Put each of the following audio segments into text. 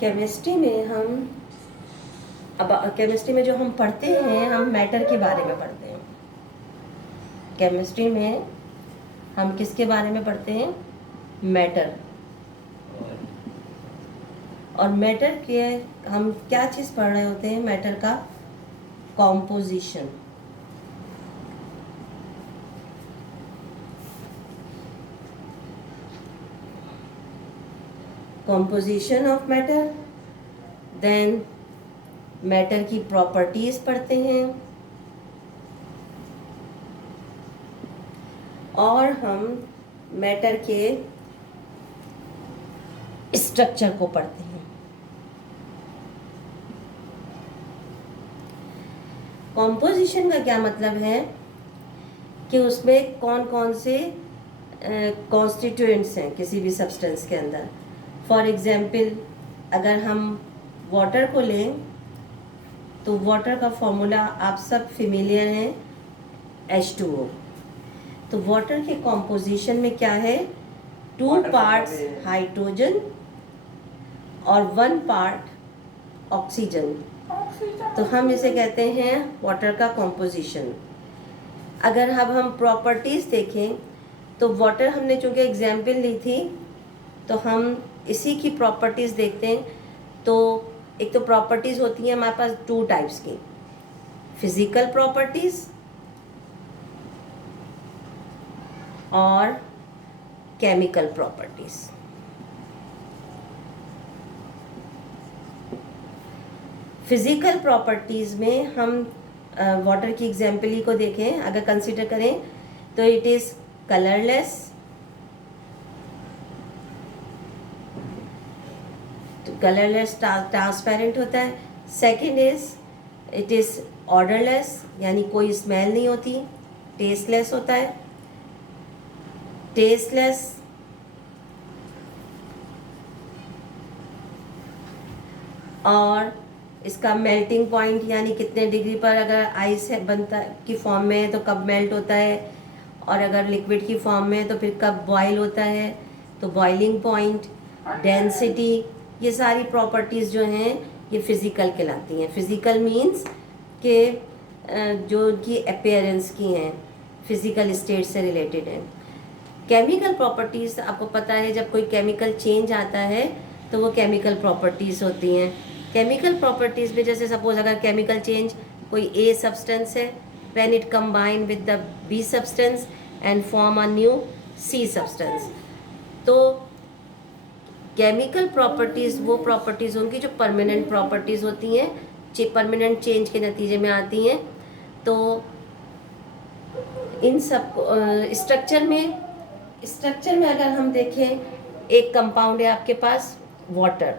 Chemistry में chemistry में जो हम पढ़ते हैं, हम मैटर के बारे में पढ़ते हैं। केमिस्ट्री में हम किसके बारे में पढ़ते हैं? मैटर। और मैटर के हम क्या चीज़ पढ़ रहे होते हैं? मैटर का composition. Composition of matter. Then matter की प्रॉपर्टीज पढ़ते हैं और हम मैटर के स्ट्रक्चर को पढ़ते हैं। कॉम्पोजिशन का क्या मतलब है कि उसमें कौन कौन से कॉन्स्टिट्यूएंट्स हैं किसी भी सब्सटेंस के अंदर। फॉर एग्जाम्पल, अगर हम वाटर को लें तो वाटर का फॉर्मूला आप सब फेमिलियर हैं, H2O। तो वाटर के कॉम्पोजिशन में क्या है? 2 पार्ट्स हाइड्रोजन और 1 पार्ट ऑक्सीजन। तो हम इसे कहते हैं वाटर का कॉम्पोजिशन। अगर अब हम प्रॉपर्टीज़ देखें तो वाटर हमने चूँकि एग्जाम्पल ली थी, तो हम इसी की प्रॉपर्टीज़ देखते हैं। तो एक तो प्रॉपर्टीज़ होती हैं हमारे पास 2 टाइप्स की, फिजिकल प्रॉपर्टीज़ और केमिकल प्रॉपर्टीज़। फिजिकल प्रॉपर्टीज़ में हम वाटर की एग्जाम्पल ही को देखें, अगर कंसीडर करें तो it is colourless, colourless transparent होता है। Second is it is odourless, यानी कोई स्मेल नहीं होती। टेस्टलेस होता है, टेस्टलेस। और इसका मेल्टिंग पॉइंट, यानी कितने डिग्री पर अगर आइस है बनता की फॉर्म में है तो कब मेल्ट होता है, और अगर लिक्विड की फॉर्म में है तो फिर कब बॉयल होता है, तो बॉइलिंग पॉइंट, डेंसिटी, ये सारी प्रॉपर्टीज़ जो हैं ये फिज़िकल कहलाती हैं। फिज़िकल मींस कि जो उनकी अपीयरेंस की हैं, फिज़िकल स्टेट से रिलेटेड हैं। केमिकल प्रॉपर्टीज़ आपको पता है, जब कोई केमिकल चेंज आता है तो वो केमिकल प्रॉपर्टीज़ होती हैं। केमिकल प्रॉपर्टीज़ में जैसे सपोज अगर केमिकल चेंज कोई ए सब्सटेंस है, when it combine with the B substance and form a new C substance. तो केमिकल प्रॉपर्टीज़ वो प्रॉपर्टीज़ होंगी जो परमानेंट प्रॉपर्टीज़ होती हैं, परमानेंट चेंज के नतीजे में आती हैं। तो इन सब स्ट्रक्चर में अगर हम देखें, एक कंपाउंड है आपके पास वाटर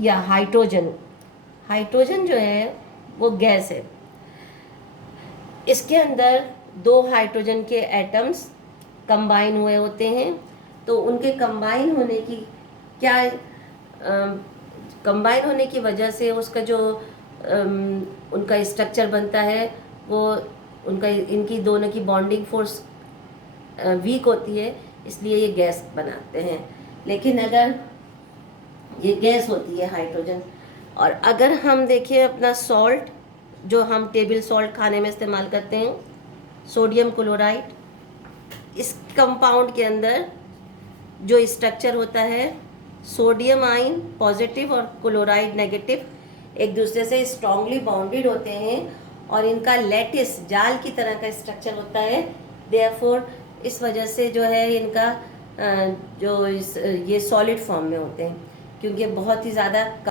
या हाइड्रोजन। हाइड्रोजन जो है वो गैस है, इसके अंदर 2 हाइड्रोजन के एटम्स कंबाइन हुए होते हैं। तो उनके कंबाइन होने की कंबाइन होने की वजह से उसका जो उनका स्ट्रक्चर बनता है वो इनकी दोनों की बॉन्डिंग फोर्स वीक होती है, इसलिए ये गैस बनाते हैं। लेकिन अगर ये गैस होती है हाइड्रोजन, और अगर हम देखें अपना सॉल्ट जो हम टेबल सॉल्ट खाने में इस्तेमाल करते हैं, सोडियम क्लोराइड, इस कंपाउंड के अंदर जो स्ट्रक्चर होता है, सोडियम आयन पॉजिटिव और क्लोराइड नेगेटिव एक दूसरे से स्ट्रांगली बाउंडेड होते हैं और इनका लैटिस जाल की तरह का स्ट्रक्चर होता है। देयरफॉर इस वजह से जो है इनका ये सॉलिड फॉर्म में होते हैं, क्योंकि बहुत ही ज़्यादा